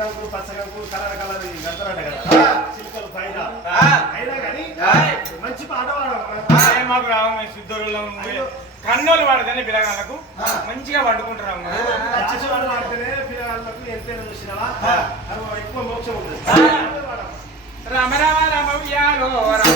కంకులు పచ్చ కంకులు కలర్ కలర్ గంటలంట కదా చిలుకలు పైన అయినా కానీ మంచి పాట పాడాలి. మాకు రావు శుద్ధులు కన్నోలు వాడతానే పిల్లగాళ్ళకు మంచిగా వండుకుంటారు. మంచి పాట పాడితేనే పిల్లగాళ్ళకు ఎంతైనా చూసినావా ఎక్కువ మోక్షం ఉంటుంది. రమ రమ రమ ఉయ్యాలో రమ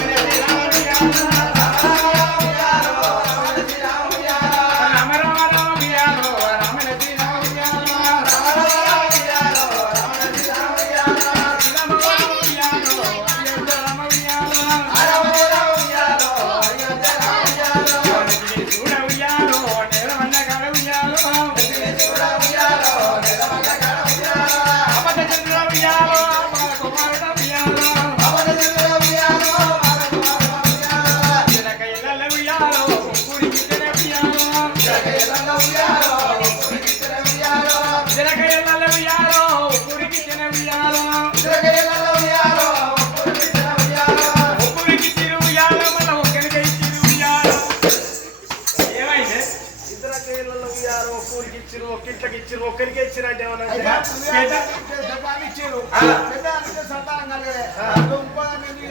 ఒక్కరికే ఇచ్చినట్టు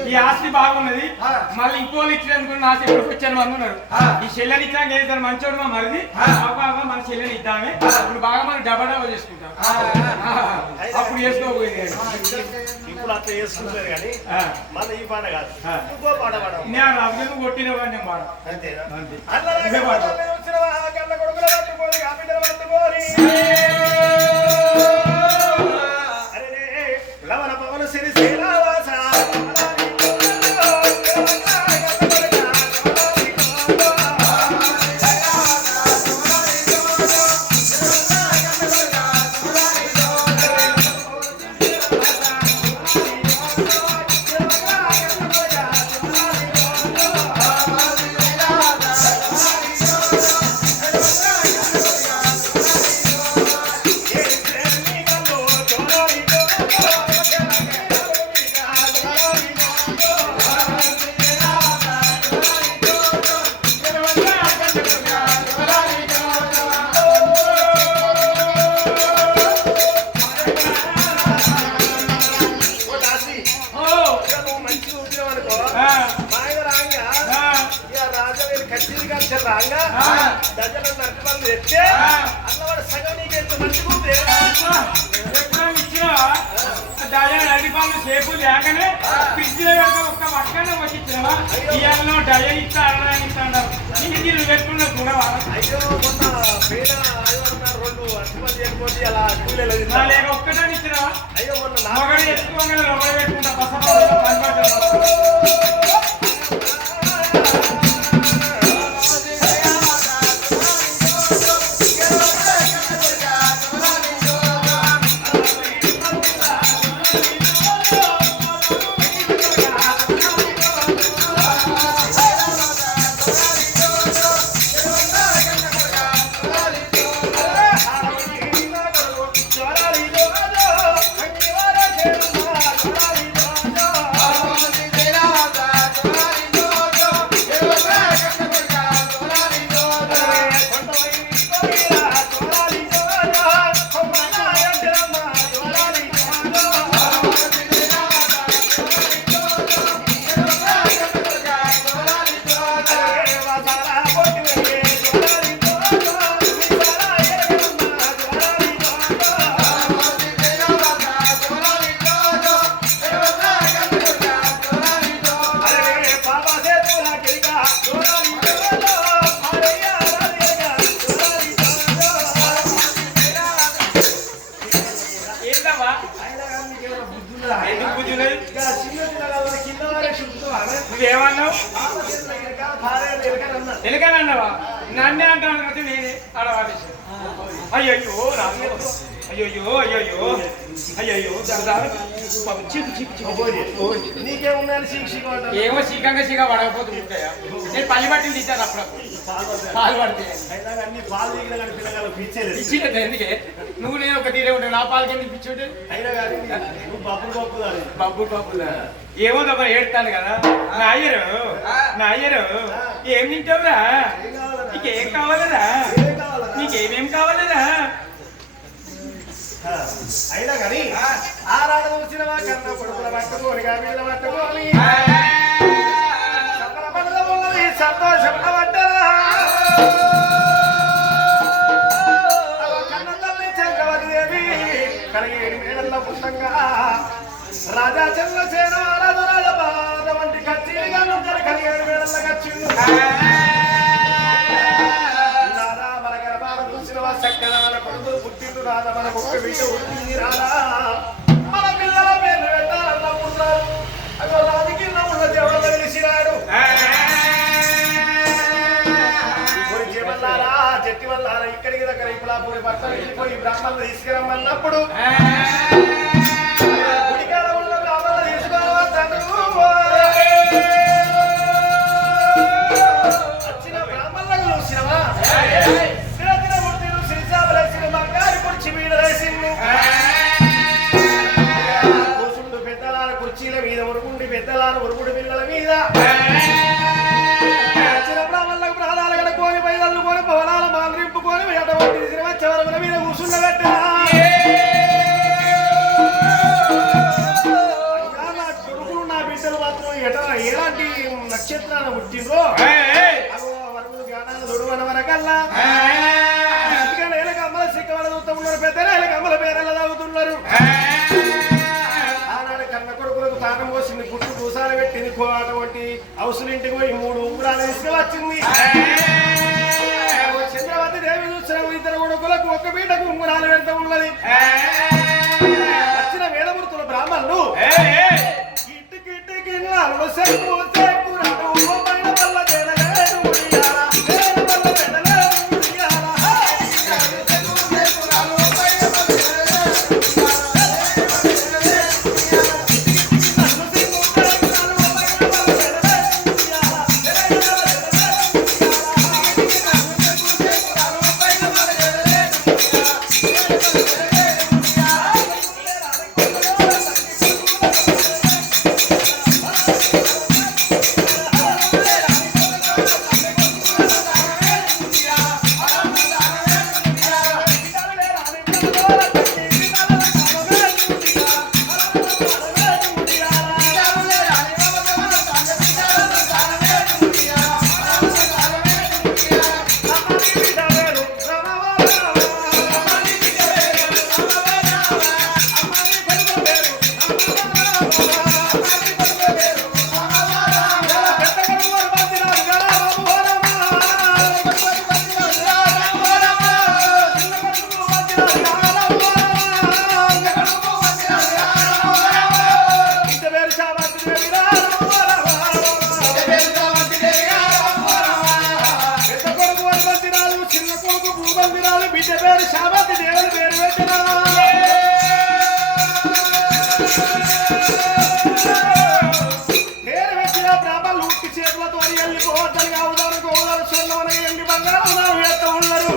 ఈ ఆస్తి బాగున్నది మళ్ళీ ఇంకోళ్ళు ఇచ్చినందుకు నా చెల్లెకి వచ్చాను అనుకున్నారు. ఈ చెల్లెని ఇచ్చాక ఏదైనా మంచోడు మా మరిది మన చెల్లెని ఇద్దామే ఇప్పుడు బాగా మనం డబా చేసుకుంటాం. అప్పుడు చేసుకోబోయేది ఇప్పుడు అట్లా చేసుకుంటారు కానీ మళ్ళీ ఈ పాట కాదు ఇంకో పాట పాడ నేను అభివృద్ధి కొట్టిన వాడిని పాట లవణ పవన సిరి శ్రీరావాస సేపు లేకనే ఫ్రిడ్జ్ లో ఒక్క పక్కన వచ్చిచ్చినవా ఇవాళ డయ ఇస్తా అరవై ఇస్తాడు ఇంక నీళ్ళు పెట్టుకున్న గుణవా లేక ఒక్కటాన్ని ఇచ్చినవా మొగడు ఎత్తుకోగానే లోపల పెట్టుకుంటా నువ్వేమన్నావు ఎలుకనన్నావా నన్నే అంటాను కదా నేనే ఆడవాడేసి అయ్యయ్యో అయ్యో అయ్యయ్యో అయ్యయ్యో ఏమో చీకంగా చీక పడకపోతుంది నేను పల్లి బట్టలు తీశాను అప్పుడప్పుడు పాలు పడితే ఇచ్చింది ఎందుకే నువ్వు నేను ఒక తీరే ఉంటావు నా పాలకి ఎందుకు పిచ్చుంటే బబ్బులు బబ్బులు ఏమో తప్ప ఏడుతాను కదా నా అయ్యరు ఏం తింటావురా నీకేం కావాలరా నీకేమేం కావాలరా అయినా కానీ ఆరాడు చూసిన కన్న కొడుకుల పట్టుకొని వీళ్ళ పట్టుకొని సంతోషం పడ్డరా కన్న తల్లి చంద్రవతి దేవి కలిగేడు మేడల్లో పుట్టంగా రాజా చంద్రసేన రాజరాజ బాధ వంటి కచ్చిగా నుంచి కలిగేడు మేడల్లో కచ్చింది చక్కనాల కొడుకులు పుట్టిండు రాదా మన ఒక్క బిడ్డ ఉట్టింది రాదా మన పిల్లల పేర్లు పెట్టాలనుకున్నారు అదో రాజకీయంలో ఉన్న దేవుళ్ళ తెలిసినాడు చెమల్లారా చెట్టి వల్లారా ఇక్కడికి దగ్గర ఇప్పులాపూరి భర్తలు వెళ్ళిపోయి బ్రాహ్మణులు తీసుకురమ్మన్నప్పుడు గుడికాల ఉన్న బ్రాహ్మణులు తీసుకోవచ్చు వచ్చిన బ్రాహ్మణులకు చూసినవా కూసుండు పెద్దలాల కుర్చీల మీద ఉరుకుండి పెద్దలాల ఉరుకుడు పిల్లల మీద చిన్న బ్రాహ్మణులకు ప్రాణాలు కడుక్కొని పైదల్లుకొని భవనాల మాంద్రింపుకొని ఎటువంటి చివరముల మీద కూసుండబెట్టా నా కొడుకులు నా బిడ్డలు మాత్రం ఎలాంటి నక్షత్రాలు పుట్టిండ్రో వరకులు జ్ఞానాలు దొడువన వరకల్లా ఉన్నారు పెద్ద కమ్మల పేరెళ్ళ తాగుతున్నారు ఆనాడు కన్న కొడుకులకు తానం పోసింది గుట్టు పూసాలు పెట్టింది అటువంటి హౌసులింటికి పోయి 3 ఉంగరాలు తీసుకువచ్చింది చంద్రవతి దేవి చూసిన ఇద్దరు కొడుకులకు ఒక్క బీటకు ఉంగరాలు పెడతా ఉన్నది వచ్చిన వేదమూర్తుల బ్రాహ్మణులు ఇట్టుకిట్టుకి బిడ్డ పేరు శామతి దేవుని పేరు పెట్టినా పేరు పెట్టిన బ్రాహ్మణులు ఉట్టి చేతులతో వెళ్ళిపోవద్దనిగా ఉదాహరణ గోదావరి స్వర్ణం ఎండి బంగారం ఉదాహరణ వేస్తూ ఉన్నారు.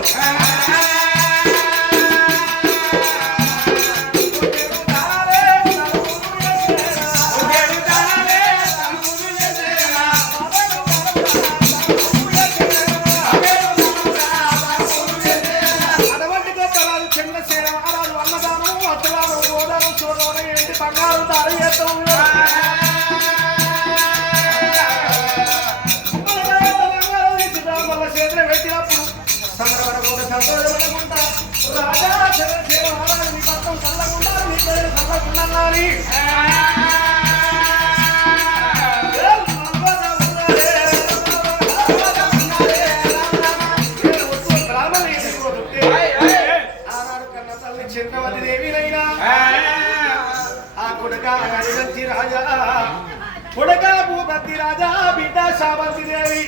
బంగారు దారి చేస్తూ ఉన్నారు. బ్రాహ్మణుల చేతులు పెట్టినప్పుడు సంబరపడకుండా సంతోషపడకుండా రాజా నీ పక్కన చల్లకుండా నీ పేరు చల్లకుండా ఆనాడు కన్న తల్లి చంద్రవతి దేవినైనా కొడుకా రాజా కొడుకా భూపతి రాజా బిడ్డ శావంతి దేవి